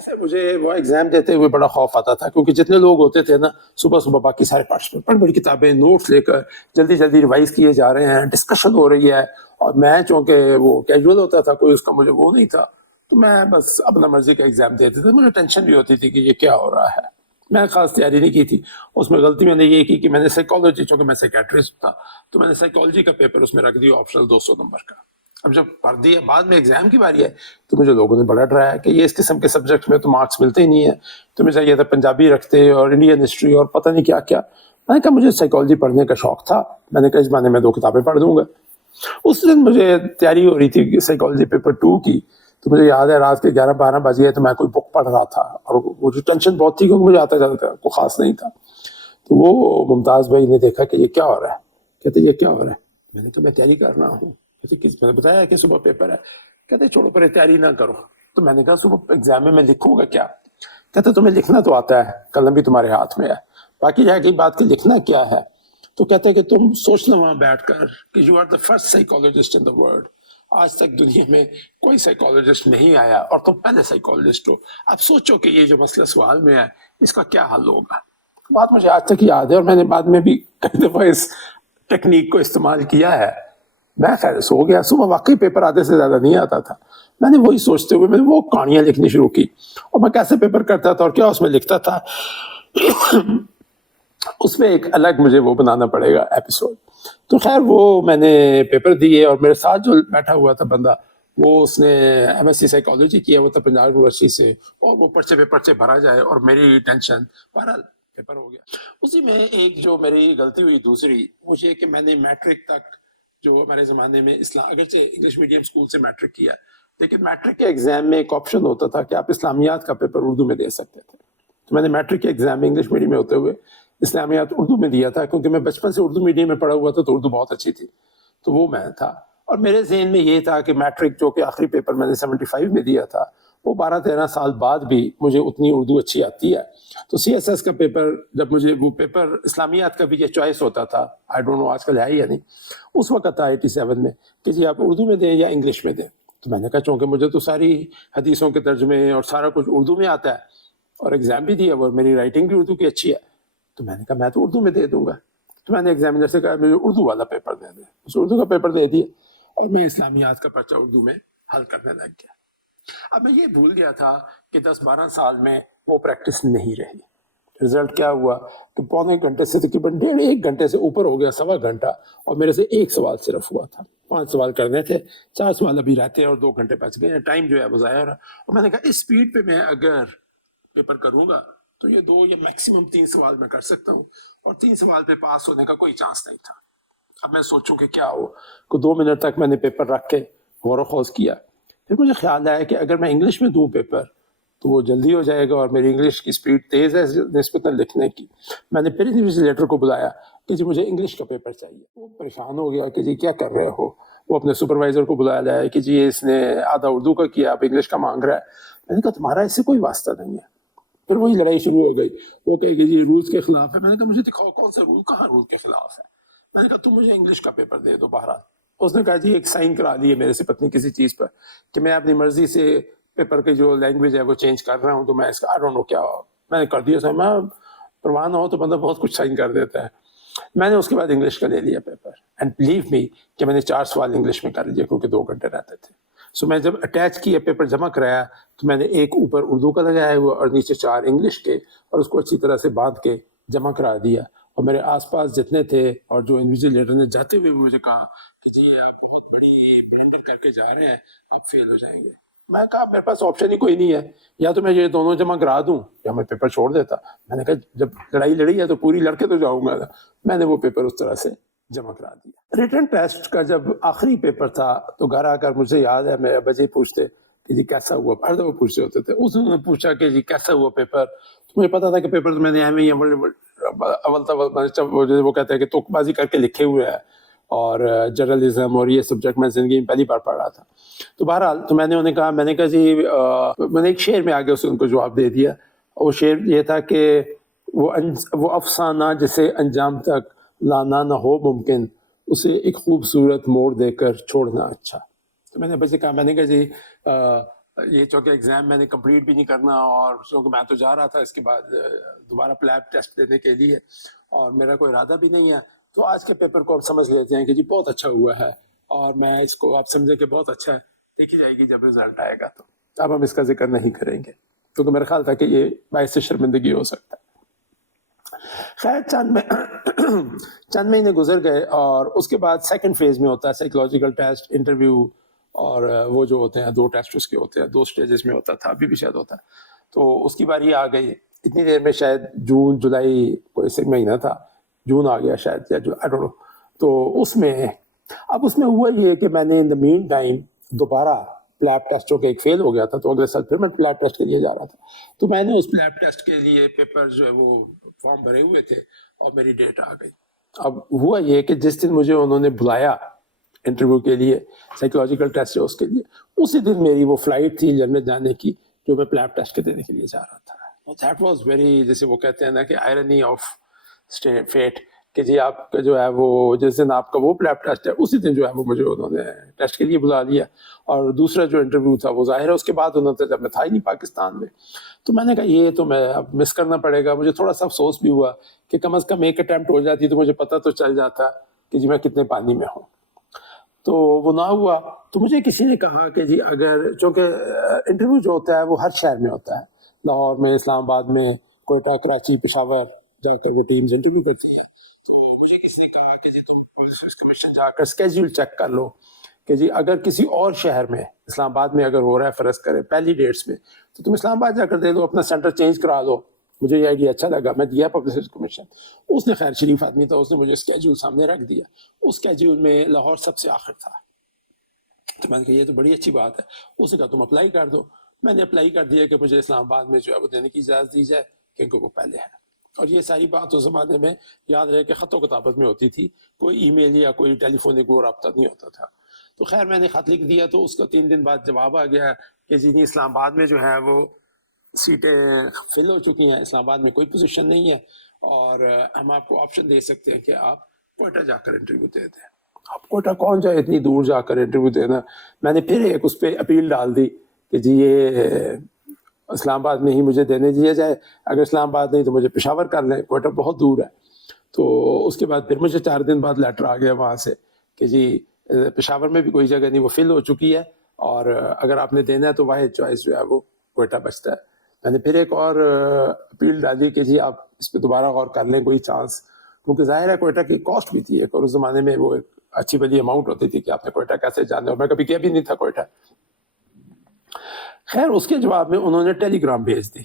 سے مجھے وہ ایگزام دیتے ہوئے بڑا خوف آتا تھا، کیونکہ جتنے لوگ ہوتے تھے نا صبح صبح باقی سارے پارٹس میں بڑی بڑی کتابیں نوٹس لے کر جلدی جلدی ریوائز کیے جا رہے ہیں، ڈسکشن ہو رہی ہے، اور میں چونکہ وہ کیجول ہوتا تھا، کوئی اس کا مجھے وہ نہیں تھا، تو میں بس اپنا مرضی کا ایگزام دیتے تھے. مجھے ٹینشن بھی ہوتی تھی کہ یہ کیا ہو رہا ہے. میں خاص تیاری نہیں کی تھی. اس میں غلطی میں نے یہ کی کہ میں نے سائیکالوجی، چونکہ میں سائیکیٹرسٹ تھا، تو میں نے سائیکالوجی کا پیپر اس میں رکھ دیا آپشنل 200 نمبر کا. اب جب پڑھ دیا بعد میں ایگزام کی باری ہے تو مجھے لوگوں نے بڑا ڈرایا کہ یہ اس قسم کے سبجیکٹ میں تو مارکس ملتے ہی نہیں ہیں، تمہیں چاہیے تھا پنجابی رکھتے اور انڈین ہسٹری اور پتہ نہیں کیا کیا. میں نے کہا مجھے سائیکالوجی پڑھنے کا شوق تھا، میں نے کہا اس بہانے میں 2 کتابیں پڑھ دوں گا. اس دن مجھے تیاری ہو رہی تھی سائیکالوجی پیپر 2 کی، تو مجھے یاد ہے رات کے 11-12 بجے تو میں کوئی بک پڑھ رہا تھا، اور مجھے ٹینشن بہت تھی کیونکہ مجھے آتا جاتا کوئی خاص نہیں تھا. تو وہ ممتاز بھائی نے دیکھا کہ یہ کیا ہو رہا ہے، کہتے یہ کیا ہو رہا ہے. میں نے کہا میں تیاری کر رہا ہوں. کہتے میں نے بتایا کہ صبح پیپر ہے. کہتے چھوڑو پرے تیاری نہ کرو. تو میں نے کہا صبح ایگزام میں لکھوں گا کیا. کہتے تمہیں لکھنا تو آتا ہے، قلم بھی تمہارے ہاتھ میں ہے، باقی رہ گئی بات کہ لکھنا کیا ہے. تو کہتے کہ تم سوچ لو وہاں بیٹھ کر کہ you are the first psychologist in the world. آج تک دنیا میں کوئی سائیکالوجسٹ نہیں آیا اور تم پہلے سائیکالوجسٹ ہو. اب سوچو کہ یہ جو مسئلہ سوال میں ہے اس کا کیا حل ہوگا. بات مجھے آج تک یاد ہے، اور میں نے بعد میں بھی کئی دفعہ اس ٹیکنیک کو استعمال کیا ہے. میں خیر سو گیا، صبح واقعی پیپر آدھے سے زیادہ نہیں آتا تھا. میں نے وہی سوچتے ہوئے میں نے وہ کہانیاں لکھنی شروع کی، اور میں کیسے پیپر کرتا تھا اور کیا اس میں لکھتا تھا. اس میں ایک الگ مجھے وہ بنانا پڑے گا ایپیسوڈ. تو خیر وہ میں نے پیپر دیے، اور میرے ساتھ جو بیٹھا ہوا تھا بندہ، وہ اس نے ایم ایس سی سائیکالوجی کیا ہوا تھا پنجاب یونیورسٹی سے، اور وہ پرچے پہ پرچے بھرا جائے اور میری ٹینشن. بہرحال پیپر ہو گیا. اسی میں ایک جو میری غلطی ہوئی دوسری، وہ یہ کہ میں نے میٹرک تک، جو ہمارے زمانے میں اسلام، اگرچہ انگلش میڈیم اسکول سے میٹرک کیا، لیکن میٹرک کے ایگزام میں ایک آپشن ہوتا تھا کہ آپ اسلامیات کا پیپر اردو میں دے سکتے تھے. تو میں نے میٹرک کے ایگزام میں انگلش میڈیم میں ہوتے ہوئے اسلامیات اردو میں دیا تھا، کیونکہ میں بچپن سے اردو میڈیم میں پڑھا ہوا تھا تو اردو بہت اچھی تھی. تو وہ میں تھا، اور میرے ذہن میں یہ تھا کہ میٹرک جو کہ آخری پیپر میں نے 75 میں دیا تھا، وہ 12-13 سال بعد بھی مجھے اتنی اردو اچھی آتی ہے. تو سی ایس ایس کا پیپر، جب مجھے وہ پیپر اسلامیات کا بھی یہ چوائس ہوتا تھا، آئی ڈونٹ نو آج کل ہے یا نہیں، اس وقت تھا 87 میں کہ جی آپ اردو میں دیں یا انگلش میں دیں. تو میں نے کہا چونکہ مجھے تو ساری حدیثوں کے ترجمے اور سارا کچھ اردو میں آتا ہے، اور ایگزام بھی دیا اور میری رائٹنگ بھی اردو کی اچھی ہے، تو میں نے کہا میں تو اردو میں دے دوں گا. تو میں نے ایگزامینر سے کہا مجھے اردو والا پیپر دے دیں. اس اردو کا پیپر دے دیا، اور میں اسلامیات کا پرچہ اردو میں حل کرنے لگ گیا. اب میں یہ بھول گیا تھا کہ 10-12 سال میں وہ پریکٹس نہیں رہی. رزلٹ کیا ہوا کہ پونے گھنٹے سے تقریباً 1.5 گھنٹے سے اوپر ہو گیا، 1.25 گھنٹہ، اور میرے سے ایک سوال صرف ہوا تھا. 5 سوال کرنے تھے، 4 سوال ابھی رہتے ہیں اور 2 گھنٹے بچ گئے ہیں. ٹائم جو ہے وہ ضائع ہو رہا. اور میں نے کہا اس سپیڈ پہ میں اگر پیپر کروں گا تو یہ 2 یا میکسیمم 3 سوال میں کر سکتا ہوں، اور 3 سوال پہ پاس ہونے کا کوئی چانس نہیں تھا. اب میں سوچوں کہ کیا ہو. کو 2 منٹ تک میں نے پیپر رکھ کے غور و خوض کیا. پھر مجھے خیال آیا کہ اگر میں انگلش میں دوں پیپر تو وہ جلدی ہو جائے گا، اور میری انگلش کی سپیڈ تیز ہے نسبتاً لکھنے کی. میں نے پھر انویجیلیٹر کو بلایا کہ جی مجھے انگلش کا پیپر چاہیے. وہ پریشان ہو گیا کہ جی کیا کر رہے ہو. وہ اپنے سپروائزر کو بلایا جائے کہ جی اس نے آدھا اردو کا کیا، اب انگلش کا مانگ رہا ہے. میں نے کہا تمہارا اس سے کوئی واسطہ نہیں ہے. پھر وہی لڑائی شروع ہو گئی. وہ کہے کہ جی رولز کے خلاف ہے. میں نے کہا مجھے دکھاؤ کون سا رول، کہاں رول کے خلاف ہے. میں نے کہا تم مجھے انگلش کا پیپر دے دو. بہرحال اس نے کہا جی ایک سائن کرا دیے میرے سے پتنی کسی چیز پر کہ میں اپنی مرضی سے پیپر کی جو لینگویج ہے وہ چینج کر رہا ہوں. تو میں اس کا آئی ڈونٹ نو کیا ہو. میں نے کر دیا سائن. میں پرواہ نہ ہو تو بندہ بہت کچھ سائن کر دیتا ہے. میں نے اس کے بعد انگلش کا لے لیا پیپر، اینڈ بلیو می کہ میں نے 4 سوال انگلش میں کر لیا کیونکہ 2 گھنٹے رہتے تھے. سو میں جب اٹیچ کیا پیپر جمع کرایا تو میں نے ایک اوپر اردو کا لگایا ہوا اور نیچے 4 انگلش کے، اور اس کو اچھی طرح سے باندھ کے جمع کرا دیا. اور میرے آس پاس جتنے تھے اور جو انویجیلیٹر نے جاتے ہوئے مجھے کہا کہ جی آپ بہت بڑی بلنڈر کر کے جا رہے ہیں، آپ فیل ہو جائیں گے. میں کہا میرے پاس آپشن ہی کوئی نہیں ہے، یا تو میں یہ دونوں جمع کرا دوں یا میں پیپر چھوڑ دیتا. میں نے کہا جب لڑائی لڑی ہے تو پوری لڑ کے تو جاؤں گا. میں نے وہ پیپر اس طرح سے جمع کرا دیا. ریٹن ٹیسٹ کا جب آخری پیپر تھا تو گھر آ کر مجھے یاد ہے میرے ابا جی پوچھتے کہ جی کیسا ہوا. ہر دفعہ پوچھتے ہوتے تھے. اس نے پوچھا کہ جی کیسا ہوا پیپر. تو مجھے پتا تھا کہ پیپر تو میں نے ایم ہی وہ کہتے ہیں کہ توک بازی کر کے لکھے ہوئے ہے، اور جرنلزم اور یہ سبجیکٹ میں زندگی میں پہلی بار پڑھ رہا تھا. تو بہرحال تو میں نے انہیں کہا، میں نے کہا جی میں نے ایک شعر میں آگے ان کو جواب دے دیا. وہ شعر یہ تھا کہ وہ افسانہ جسے انجام تک لانا نہ ہو ممکن، اسے ایک خوبصورت موڑ دے کر چھوڑنا اچھا. تو میں نے بچے کہا، میں نے کہا جی یہ چونکہ ایگزام میں نے کمپلیٹ بھی نہیں کرنا، اور چونکہ میں تو جا رہا تھا اس کے بعد دوبارہ پلیب ٹیسٹ دینے کے لیے، اور میرا کوئی ارادہ بھی نہیں ہے، تو آج کے پیپر کو آپ سمجھ لیتے ہیں کہ جی بہت اچھا ہوا ہے، اور میں اس کو آپ سمجھیں کہ بہت اچھا ہے، دیکھی جائے گی جب رزلٹ آئے گا تو اب ہم اس کا ذکر نہیں کریں گے، کیونکہ میرا خیال تھا کہ یہ باعث شرمندگی ہو سکتا ہے۔ خیر چند مہینے گزر گئے، اور اس کے بعد سیکنڈ فیز میں ہوتا ہے سائیکولوجیکل ٹیسٹ، انٹرویو، اور وہ جو ہوتے ہیں 2 ٹیسٹ اس کے ہوتے ہیں، 2 اسٹیجز میں ہوتا تھا، ابھی بھی شاید ہوتا ہے، تو اس کی باری آ گئی۔ اتنی دیر میں شاید جون جولائی کوئی ایک مہینہ تھا، جون آ گیا شاید، یا آئی ڈونٹ نو، تو اس میں ہوا یہ کہ میں نے ان دا مین ٹائم دوبارہ پلیب ٹیسٹوں کے ایک فیل ہو گیا تھا، تو اگلے سال پھر میں پلیب ٹیسٹ کے لیے جا رہا تھا، تو میں نے اس پلیب ٹیسٹ کے لیے پیپر جو ہے وہ فارم بھرے ہوئے تھے، اور میری ڈیٹ آ گئی۔ اب ہوا یہ کہ جس دن مجھے انہوں نے بلایا انٹرویو کے لیے، سائیکولوجیکل ٹیسٹ ہے اس کے لیے، اسی دن میری وہ فلائٹ تھی لندن جانے کی، جو میں پلیب ٹیسٹ کے دینے کے لیے جا رہا تھا۔ دیٹ واز ویری، جیسے وہ کہتے ہیں نا کہ آئرنی آف فیٹ، کہ جی آپ کا جو ہے وہ جس دن آپ کا وہ پلیب ٹیسٹ ہے اسی دن جو ہے وہ مجھے انہوں نے ٹیسٹ کے لیے بلا لیا، اور دوسرا جو انٹرویو تھا وہ ظاہر ہے اس کے بعد انہوں نے، جب میں تھا ہی نہیں پاکستان میں، تو میں نے کہا یہ تو میں اب مس کرنا پڑے گا۔ مجھے تھوڑا سا افسوس بھی ہوا کہ کم از کم ایک اٹیمپٹ ہو جاتی تو مجھے پتہ تو چل جاتا کہ جی میں کتنے پانی میں ہوں، تو وہ نہ ہوا۔ تو مجھے کسی نے کہا کہ جی اگر، چونکہ انٹرویو جو ہوتا ہے وہ ہر شہر میں ہوتا ہے، لاہور میں، اسلام آباد میں، کوئٹہ، کراچی، پشاور جا کر وہ ٹیمز انٹرویو کرتی ہیں، تو مجھے کسی نے کہا کہ جی تم پولیس کمیشن جا کر اسکیجول چیک کر لو کہ جی اگر کسی اور شہر میں، اسلام آباد میں اگر ہو رہا ہے فرض کرے پہلی ڈیٹس میں، تو تم اسلام آباد جا کر دے دو، اپنا سینٹر چینج کرا دو۔ مجھے یہ آئیڈیا اچھا لگا، میں دیا پبلسسٹ کمیشن، اس نے، خیر شریف آدمی تھا، اس نے مجھے اسکیجول سامنے رکھ دیا، اس اسکیجول میں لاہور سب سے آخر تھا، تو میں نے کہا یہ تو بڑی اچھی بات ہے۔ اس نے کہا تم اپلائی کر دو۔ میں نے اپلائی کر دیا کہ مجھے اسلام آباد میں جو ہے وہ دینے کی اجازت دی جائے، کیونکہ وہ پہلے ہے، اور یہ ساری بات اس زمانے میں یاد رہے کہ خط و کتابت میں ہوتی تھی، کوئی ای میل یا کوئی ٹیلی فونک وہ رابطہ نہیں ہوتا تھا۔ تو خیر میں نے خط لکھ دیا، تو اس کا 3 دن بعد جواب آ گیا کہ جی نہیں، اسلام آباد میں جو ہے وہ سیٹیں فل ہو چکی ہیں، اسلام آباد میں کوئی پوزیشن نہیں ہے، اور ہم آپ کو آپشن دے سکتے ہیں کہ آپ کوئٹہ جا کر انٹرویو دے دیں۔ اب کوئٹہ کون جائے اتنی دور جا کر انٹرویو دینا؟ میں نے پھر ایک اس پہ اپیل ڈال دی کہ جی یہ اسلام آباد میں ہی مجھے دینے دیا جائے، اگر اسلام آباد نہیں تو مجھے پشاور کر لیں، کوئٹہ بہت دور ہے۔ تو اس کے بعد پھر مجھے 4 دن بعد لیٹر آ گیا وہاں سے کہ جی پشاور میں بھی کوئی جگہ نہیں، وہ فل ہو چکی ہے، اور اگر آپ نے دینا ہے تو واحد چوائس جو ہے وہ کوئٹہ بچتا ہے۔ میں نے پھر ایک اور اپیل ڈالی کہ جی آپ اس پہ دوبارہ غور کر لیں، کوئی چانس، کیونکہ ظاہر ہے کوئٹہ کی کاسٹ بھی تھی ایک، اور اس زمانے میں وہ ایک اچھی بڑی اماؤنٹ ہوتی تھی کہ آپ نے کوئٹہ کیسے جانا، اور میں کبھی گیا بھی نہیں تھا کوئٹہ۔ خیر اس کے جواب میں انہوں نے ٹیلی گرام بھیج دی،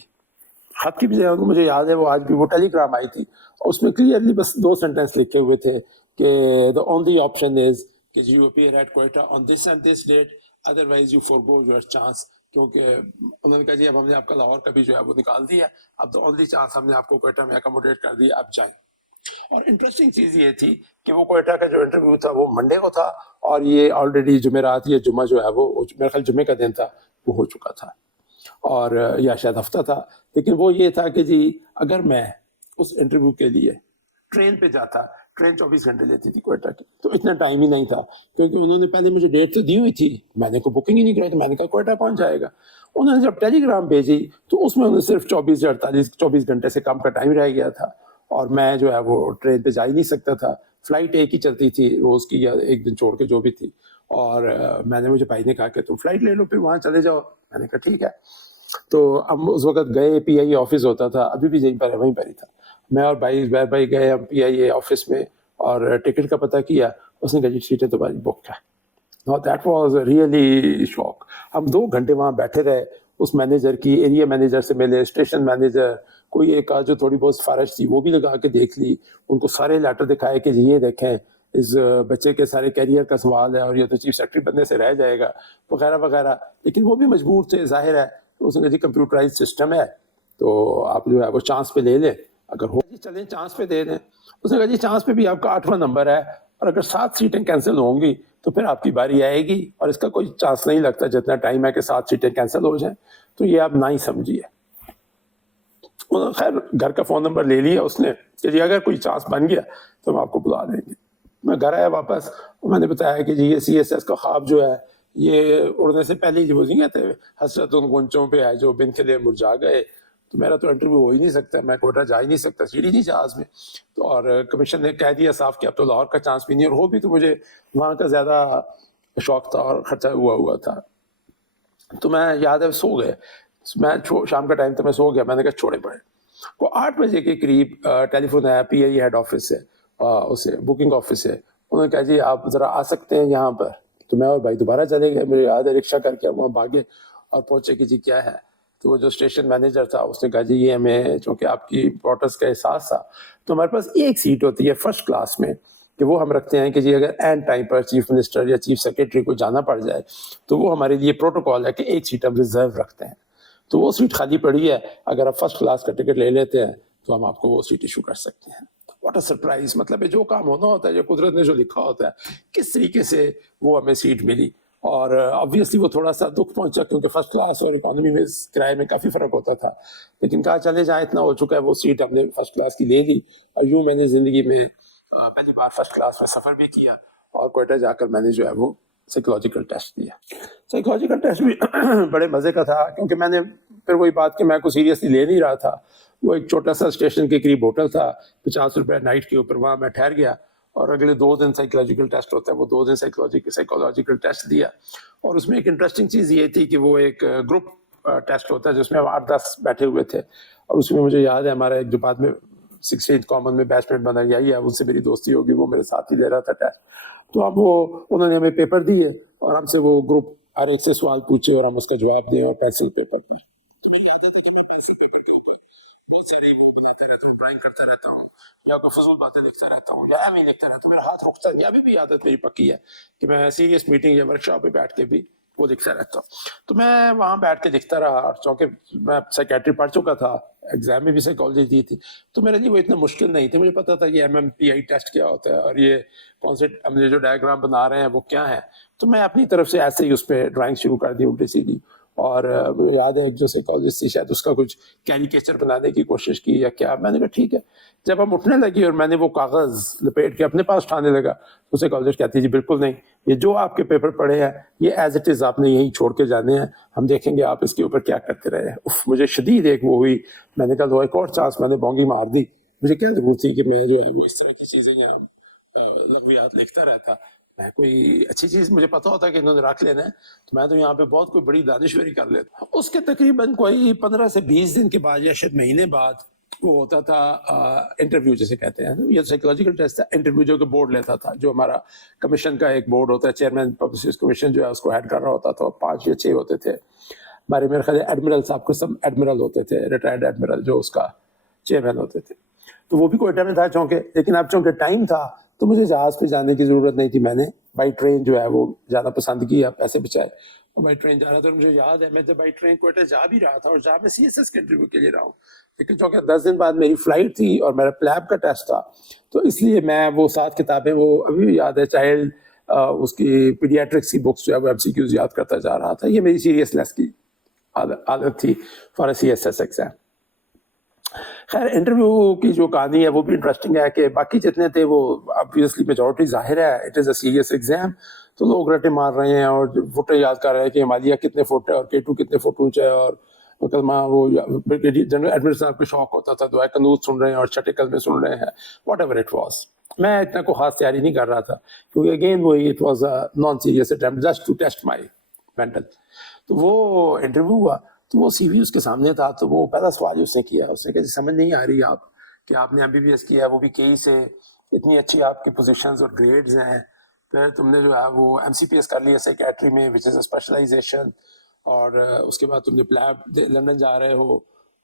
خط کی بجائے مجھے یاد ہے وہ آج بھی وہ ٹیلی گرام آئی تھی، اور اس میں کلیئرلی بس 2 سینٹنس لکھے ہوئے تھے کہ the only option is کہ you appear at Quetta on this and this date, otherwise you forgo your chance، کیونکہ انہوں نے کہا جی اب ہم نے آپ کا لاہور کا بھی جو ہے وہ نکال دیا، اب the only chance ہم نے آپ کو کوئٹہ میں اکوموڈیٹ کر دیا، اب جائیں۔ اور انٹرسٹنگ چیز یہ تھی کہ وہ کوئٹہ کا جو انٹرویو تھا وہ منڈے کو تھا، اور یہ آلریڈی جمعرات یا جمعہ جو ہے وہ میرے خیال جمعے کا دن تھا، وہ ہو چکا تھا، اور یا شاید ہفتہ تھا، لیکن وہ یہ تھا کہ جی اگر میں اس انٹرویو کے لیے ٹرین پہ جاتا، ٹرین 24 گھنٹے لیتی تھی کوئٹہ کی، تو اتنا ٹائم ہی نہیں تھا، کیونکہ انہوں نے پہلے مجھے ڈیٹ تو دی ہوئی تھی، میں نے کوئی بکنگ ہی نہیں کرائی، تو میں نے کہا کوئٹہ کون جائے گا۔ انہوں نے جب ٹیلی گرام بھیجی تو اس میں انہوں نے صرف 24 یا 24 گھنٹے سے کم کا ٹائم رہ گیا تھا، اور میں جو ہے وہ ٹرین پہ جا ہی نہیں سکتا تھا، فلائٹ ایک ہی چلتی تھی روز کی، یا ایک دن چھوڑ کے جو بھی تھی، اور میں نے، مجھے بھائی نے کہا کہ تم فلائٹ لے لو پھر وہاں چلے جاؤ، میں نے کہا ٹھیک ہے۔ تو ہم اس وقت گئے، پی آئی اے آفس ہوتا تھا، ابھی بھی یہیں پر ہے، وہیں پر ہی تھا، میں اور بھائی زبیر بھائی گئے ہم پی آئی اے آفس میں، اور ٹکٹ کا پتہ کیا، اس نے کہا جی سیٹیں تمہاری بک ہے۔ Now that was really shock۔ ہم 2 گھنٹے وہاں بیٹھے رہے، اس مینیجر کی، ایریا مینیجر سے ملے، اسٹیشن مینیجر، کوئی ایک جو تھوڑی بہت سفارش تھی وہ بھی لگا کے دیکھ لی، ان کو سارے لیٹر دکھائے کہ جی یہ دیکھیں اس بچے کے سارے کیریئر کا سوال ہے، اور یہ تو چیف سیکرٹری بننے سے رہ جائے گا، وغیرہ وغیرہ، لیکن وہ بھی مجبور تھے، ظاہر ہے۔ اس نے کہا جی کمپیوٹرائز سسٹم ہے، تو آپ جو ہے وہ چانس پہ لے لیں، اگر ہو جی چلیں چانس پہ دے دیں۔ اس نے کہا جی چانس پہ بھی آپ کا 8واں نمبر ہے، اور اگر 7 سیٹیں کینسل ہوں گی تو پھر آپ کی باری آئے گی، اور اس کا کوئی چانس نہیں لگتا جتنا ٹائم ہے کہ 7 سیٹیں کینسل ہو جائیں، تو یہ آپ نہ ہی سمجھیے۔ خیر گھر کا فون نمبر لے لیا اس نے کہ جی اگر کوئی چانس بن گیا تو ہم آپ کو بلا دیں گے۔ میں گھر آیا واپس، میں نے بتایا کہ جی یہ سی ایس ایس کا خواب جو ہے یہ اڑنے سے پہلے ہی وہ نہیں کہتے حسرت ان گنچوں پہ ہے جو بن کے لیے مرجا گئے. تو میرا تو انٹرویو ہو ہی نہیں سکتا, میں کوئٹہ جا ہی نہیں سکتا, سیڑھی نہیں جہاز میں. تو اور کمیشن نے کہہ دیا صاف کہ اب تو لاہور کا چانس بھی نہیں, اور ہو بھی تو مجھے وہاں کا زیادہ شوق تھا اور خرچہ ہوا تھا. تو میں یاد ہے سو گئے, میں شام کا ٹائم تھا, میں سو گیا. میں نے کہا چھوڑے پڑے. وہ 8 بجے کے قریب ٹیلی فون آیا, پی آئی ہیڈ آفس سے, اسے بکنگ آفس سے. انہوں نے کہا جی آپ ذرا آ سکتے ہیں یہاں پر. تو میں اور بھائی دوبارہ چلے گئے, مجھے یاد ہے رکشہ کر کے وہاں بھاگے اور پہنچے کہ جی کیا ہے. تو وہ جو اسٹیشن مینیجر تھا اس نے کہا جی یہ ہمیں چونکہ آپ کی امپورٹنس کا احساس تھا تو ہمارے پاس ایک سیٹ ہوتی ہے فرسٹ کلاس میں کہ وہ ہم رکھتے ہیں کہ جی اگر and time per chief minister یا چیف سیکرٹری کو جانا پڑ جائے تو وہ ہمارے لیے پروٹوکال ہے کہ ایک سیٹ ہم ریزرو رکھتے ہیں. تو وہ سیٹ خالی پڑی ہے, اگر آپ فرسٹ کلاس کا ٹکٹ لے لیتے ہیں تو ہم آپ کو وہ سیٹ ایشو کر سکتے ہیں. واٹ اے سرپرائز, مطلب جو کام ہونا ہوتا ہے, جو قدرت نے جو لکھا ہوتا ہے, کس طریقے سے وہ ہمیں سیٹ ملی. اور آبویسلی وہ تھوڑا سا دکھ پہنچا کیونکہ فرسٹ کلاس اور اکانومی میں کرائے میں کافی فرق ہوتا تھا, لیکن کہا چلے جائیں اتنا ہو چکا ہے, وہ سیٹ ہم نے فرسٹ کلاس کی لے لی. اور یوں میں نے زندگی میں پہلی بار فرسٹ کلاس میں سفر بھی کیا, اور کوئٹہ جا کر میں نے جو ہے وہ سائیکولوجیکل ٹیسٹ دیا. سائیکولوجیکل ٹیسٹ بھی بڑے مزے کا تھا کیونکہ میں نے پھر وہی بات کہ میں کو سیریسلی لے نہیں رہا تھا. وہ ایک چھوٹا سا اسٹیشن کے قریب ہوٹل تھا, 50 روپے نائٹ کے اوپر, وہاں میں ٹھہر گیا اور اگلے 2 دن سائیکولوجیکل ٹیسٹ ہوتا ہے, وہ 2 دن سائیکولوجیکل ٹیسٹ دیا. اور اس میں ایک انٹرسٹنگ چیز یہ تھی کہ وہ ایک گروپ ٹیسٹ ہوتا ہے جس میں 8-10 بیٹھے ہوئے تھے, اور اس میں مجھے یاد ہے ہمارا ایک جو بعد میں 16th کامن میں بیچ میٹ بنا گیا ہے, اس سے میری دوستی ہوگی, وہ میرے ساتھ ہی لے رہا تھا ٹیسٹ. تو اب انہوں نے ہمیں پیپر دیے اور ہم سے وہ گروپ ہر ایک سے سوال پوچھے اور ہم اس کا جواب دیں, اور پینسل پیپر پہ. تو مجھے یاد ہے کہ میں پینسل پیپر کے اوپر بہت سارے وہ بناتا رہتا ہوں, ڈرائنگ کرتا رہتا ہوں, یا کوئی فضول باتیں لکھتا رہتا ہوں, یا ایم لکھتا رہتا ہوں. میرا ہاتھ رکتا نہیں, ابھی بھی عادت میری پکی ہے کہ میں سیریس میٹنگ یا ورک شاپ پہ بیٹھ کے بھی وہ لکھتا رہتا ہوں. تو میں وہاں بیٹھ کے لکھتا رہا, چونکہ میں سائیکیٹری پڑھ چکا تھا, ایگزام میں بھی سائیکالوجی دی تھی, تو میرے لیے وہ اتنا مشکل نہیں تھے. مجھے پتا تھا کہ MMPI ٹیسٹ کیا ہوتا ہے اور یہ کون سے ہم جو ڈائیگرام بنا رہے ہیں وہ کیا ہے. تو میں اپنی طرف سے ایسے ہی اس پہ ڈرائنگ شروع کر دی الٹی سیدھی. اور مجھے یاد ہے جو سائیکالوجسٹ تھی شاید اس کا کچھ کیریکیچر بنانے کی کوشش کی یا کیا. میں نے کہا ٹھیک ہے. جب ہم اٹھنے لگی اور میں نے وہ کاغذ لپیٹ کے اپنے پاس اٹھانے لگا تو سائیکالوجسٹ کہتی جی بالکل نہیں, یہ جو آپ کے پیپر پڑے ہیں یہ ایز اٹ از آپ نے یہیں چھوڑ کے جانے ہیں, ہم دیکھیں گے آپ اس کے اوپر کیا کرتے رہے ہیں. مجھے شدید ایک وہ ہوئی, میں نے کہا ایک اور چانس, میں نے بونگی مار دی. مجھے کیا ضرورت تھی کہ میں جو ہے وہ اس طرح کی چیزیں لغویات لکھتا رہتا. میں کوئی اچھی چیز مجھے پتا ہوتا کہ انہوں نے رکھ لینا ہے تو میں تو یہاں پہ بہت کوئی بڑی دانشوری کر لیتا. اس کے تقریباً کوئی 15 سے 20 دن کے بعد یا شاید مہینے بعد وہ ہوتا تھا انٹرویو جسے کہتے ہیں. یہ سائیکولوجیکل ٹیسٹ تھا, انٹرویو جو کہ بورڈ لیتا تھا, جو ہمارا کمیشن کا ایک بورڈ ہوتا ہے, چیئرمین پبلسسٹ کمیشن جو ہے اس کو ہیڈ کر رہا ہوتا تھا, 5 یا 6 ہوتے تھے ہمارے. میرے خیال ایڈمرل صاحب کو سب ایڈمرل ہوتے تھے, ریٹائرڈ ایڈمرل جو اس کا چیئرمین ہوتے تھے. تو وہ بھی کوئٹہ میں تھا چونکہ, لیکن اب چونکہ ٹائم تھا تو مجھے جہاز پہ جانے کی ضرورت نہیں تھی. میں نے بائی ٹرین جو ہے وہ جانا پسند کیا, پیسے بچائے, بائی ٹرین جا رہا تھا. مجھے یاد ہے میں جب بائی ٹرین کوئٹہ جا بھی رہا تھا اور جہاں میں CSS کے انٹرویو کے لیے رہا ہوں, لیکن چونکہ 10 دن بعد میری فلائٹ تھی اور میرا پلیب کا ٹیسٹ تھا تو اس لیے میں وہ 7 کتابیں, وہ ابھی بھی یاد ہے, چائلڈ اس کی پیڈیاٹرکس کی بکس جو ہے وہ MCQs یاد کرتا جا رہا تھا. یہ میری سیریسنیس کی عادت تھی فار CSS ایگزام. خیر انٹرویو کی جو کہانی ہے وہ بھی انٹرسٹنگ ہے کہ باقی جتنے تھے وہ obviously میجورٹی ظاہر ہے it is a serious exam, تو لوگ رٹے مار رہے ہیں اور فوٹے یاد کر رہے ہیں کہ ہمالیہ کتنے فٹ ہے اور K2 کتنے فٹ اونچا ہے, اور مقدمہ وہ جنرل ایڈمن صاحب کو شوق ہوتا تھا دعائے قنوت سن رہے ہیں اور چھٹے کلمے سن رہے ہیں, واٹ ایور اٹ واز. میں اتنا کو خاص تیاری نہیں کر رہا تھا کیونکہ اگین وہی it was a non serious attempt just to test my mental. تو وہ انٹرویو ہوا تو وہ CV اس کے سامنے تھا, تو وہ پہلا سوال اس نے کیا, اس نے کہا سمجھ نہیں آ رہی آپ کہ آپ نے MBBS کیا ہے وہ بھی KE سے, اتنی اچھی آپ کی پوزیشنز اور گریڈز ہیں, پھر تم نے جو ہے وہ MCPS کر لیا سائیکیٹری میں وچ از اے اسپیشلائزیشن, اور اس کے بعد تم نے پلیب لندن جا رہے ہو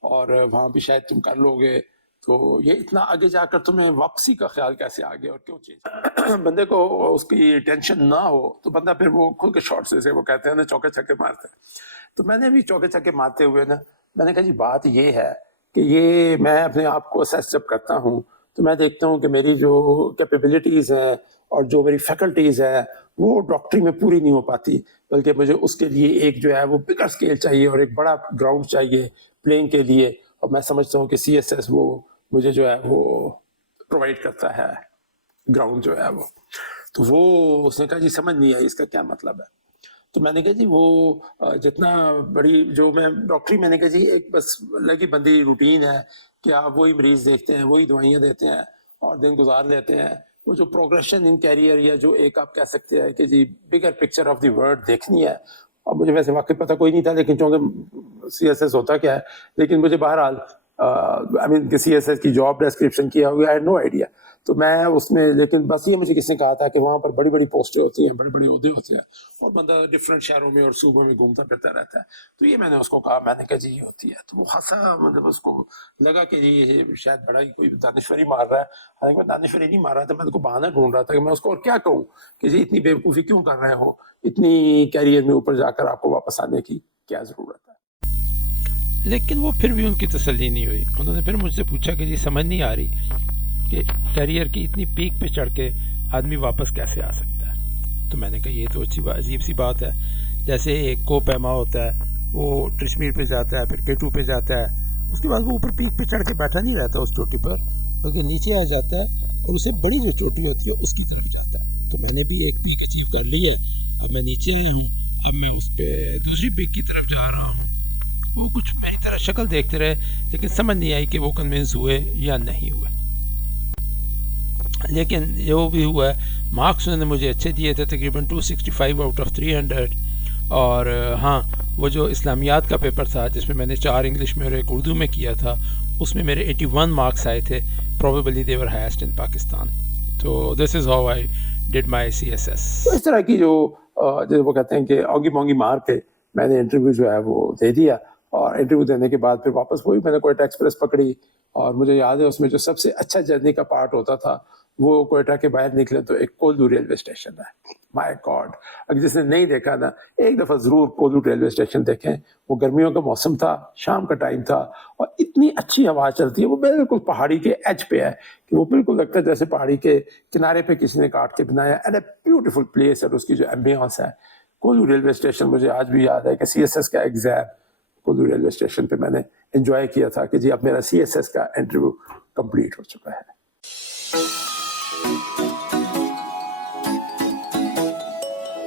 اور وہاں بھی شاید تم کر لو گے, تو یہ اتنا آگے جا کر تمہیں واپسی کا خیال کیسے آ گیا اور کیوں چینج. بندے کو اس کی ٹینشن نہ ہو تو بندہ پھر وہ کھل کے شارٹ سے وہ کہتے ہیں نا چوکے چھکے مارتے ہیں. تو میں نے بھی چوکے چھکے مارتے ہوئے نا میں نے کہا جی بات یہ ہے کہ یہ میں اپنے آپ کو اسیس جب کرتا ہوں تو میں دیکھتا ہوں کہ میری جو کیپیبلٹیز ہیں اور جو میری فیکلٹیز ہے وہ ڈاکٹری میں پوری نہیں ہو پاتی, بلکہ مجھے اس کے لیے ایک جو ہے وہ بگر اسکیل چاہیے اور ایک بڑا گراؤنڈ چاہیے پلینگ کے لیے, اور میں سمجھتا ہوں کہ CSS وہ مجھے جو ہے وہ پرووائڈ کرتا ہے گراؤنڈ جو ہے وہ. تو وہ اس نے کہا جی سمجھ نہیں آئی اس کا کیا مطلب ہے. تو میں نے کہا جی وہ جتنا بڑی جو میں ڈاکٹری میں نے کہا جی ایک بس لگی بندی روٹین ہے کہ آپ وہی مریض دیکھتے ہیں, وہی دوائیاں دیتے ہیں اور دن گزار لیتے ہیں. وہ جو پروگریشن ان کیریئر یا جو ایک آپ کہہ سکتے ہیں کہ جی bigger picture of the world دیکھنی ہے, اور مجھے ویسے واقعی پتہ کوئی نہیں تھا, لیکن چونکہ سی ایس ایس ہوتا کیا ہے, لیکن مجھے بہرحال آئی مین سی ایس ایس کی جاب ڈسکرپشن کیا ہوا, آئی ہیڈ نو آئیڈیا. تو میں اس میں, لیکن بس یہ مجھے کسی نے کہا تھا کہ وہاں پر بڑی بڑی پوسٹیں ہوتی ہیں, بڑے بڑے عہدے ہوتے ہیں, اور بندہ ڈفرینٹ شہروں میں اور صوبوں میں گھومتا پھرتا رہتا ہے. تو یہ میں نے اس کو کہا, میں نے کہا جی یہ ہوتی ہے. تو وہ ہنسا, مطلب اس کو لگا کہ جی یہ شاید بڑا ہی کوئی دانشوری مار رہا ہے. حالانکہ میں دانشوری نہیں مار رہا تھا, میں اس کو بہانہ ڈھونڈ رہا تھا کہ میں اس کو اور کیا کہوں کہ جی اتنی بیوقوفی کیوں کر رہے ہو, اتنی کیریئر میں اوپر جا کر آپ کو واپس آنے کی کیا ضرورت ہے. لیکن وہ پھر بھی ان کی تسلی نہیں ہوئی. انہوں نے پھر مجھ سے پوچھا کہ جی سمجھ نہیں آ رہی کہ کیریئر کی اتنی پیک پہ چڑھ کے آدمی واپس کیسے آ سکتا ہے. تو میں نے کہا یہ تو عجیب سی بات ہے. جیسے ایک کو پیما ہوتا ہے, وہ کشمیر پہ جاتا ہے, پھر کیٹو پہ جاتا ہے, اس کے بعد وہ اوپر پیک پہ چڑھ کے بیٹھا نہیں رہتا اس چوٹی پر, بلکہ نیچے آ جاتا ہے اور اسے بڑی جو چوٹی ہوتی ہے اس کی طرف جاتا ہے. تو میں نے بھی ایک پیک اچیو کر لی ہے, تو میں نیچے آیا ہوں, اب میں اس پہ دوسری پیک کی طرف جا رہا ہوں. وہ کچھ میری طرح شکل دیکھتے رہے, لیکن سمجھ نہیں آئی کہ وہ کنونس ہوئے یا نہیں ہوئے. لیکن جو بھی ہوا ہے, مارکس انہوں نے مجھے اچھے دیے تھے, تقریباً 265 آؤٹ آف 300. اور ہاں, وہ جو اسلامیات کا پیپر تھا جس میں میں نے 4 انگلش میں اور 1 اردو میں کیا تھا, اس میں میرے 81 مارکس آئے تھے. Probably they were highest in Pakistan. تو this is how I did my C S S. تو اس طرح کی جو جیسے وہ کہتے ہیں کہ اوگی مونگی مار کے میں نے انٹرویو جو ہے وہ دے دیا, اور انٹرویو دینے کے بعد پھر واپس وہی میں نے کوئٹہ ایکسپریس پکڑی. اور مجھے یاد ہے اس میں جو سب سے اچھا جرنی کا پارٹ ہوتا تھا وہ کوئٹہ کے باہر نکلے تو ایک کولو ریلوے اسٹیشن ہے. مائی گاڈ, اگر جس نے نہیں دیکھا نا ایک دفعہ ضرور کولو ریلوے اسٹیشن دیکھیں. وہ گرمیوں کا موسم تھا, شام کا ٹائم تھا, اور اتنی اچھی ہوا چلتی ہے. وہ بالکل پہاڑی کے ایج پہ ہے کہ وہ بالکل لگتا ہے جیسے پہاڑی کے کنارے پہ کسی نے کاٹ کے بنایا. اینڈ اے بیوٹیفل پلیس, اور اس کی جو ایمبیانس ہے. کولو ریلوے اسٹیشن مجھے آج بھی یاد ہے کہ سی ایس ایس کا ایگزام کولو ریلوے اسٹیشن پہ میں نے انجوائے کیا تھا کہ جی اب میرا سی ایس ایس کا انٹرویو کمپلیٹ ہو چکا ہے.